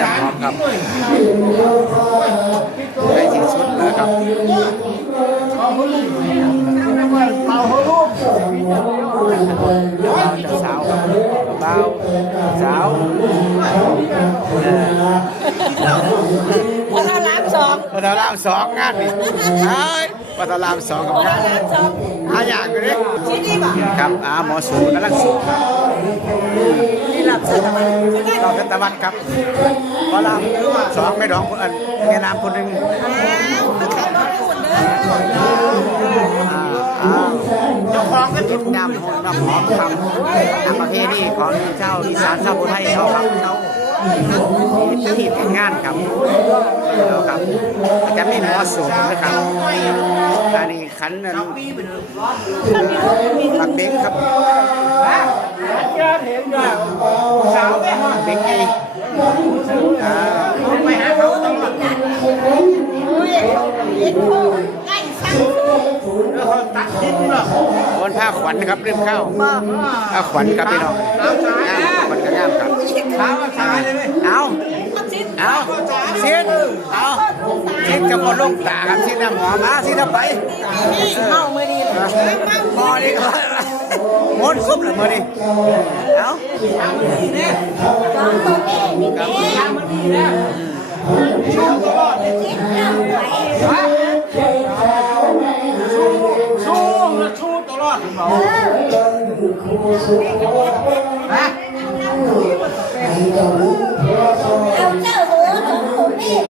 จับหอมครับใกล้ที่สุดแล้วครับเจ้าสาวครับเบาสาววัฒนรามสอง วัฒนรามสองงานนี่วัฒนรามสองกับงานหาอย่างกันเลยครับหมอสูกำลังสูงนี่หลับสัตว์มัน เราเป็นตะวันครับพอรามสองไม่ดองคนอื่นแม่น้ำคนหนึ่งมาขับรถให้คนเดิน เจ้าของก็ติดน้ำหอมคำน้ำประเภทนี้ของเจ้าอีสานเจ้าบุไทยเขาครับเขาที่เป็นงานครับแล้วครับจะไม่หมอสูงนะครับอันนี้ขันนั้นตักเบงครับเบงไงไปหาเขาตลอดกันใกล้สั่งตัดทิ้งหรอคนผ้าขวัญนะครับเริ่มเข้าผ้าขวัญครับพี่น้องขวัญกระย่ามครับเอาชิ้นกับคนลงตาครับชิ้นน้ำหอมชิ้นน้ำไปเมาเมื่อดีหมอนี่ก็หมดซุปเลยมือนี่เอาชูตลอดฮะ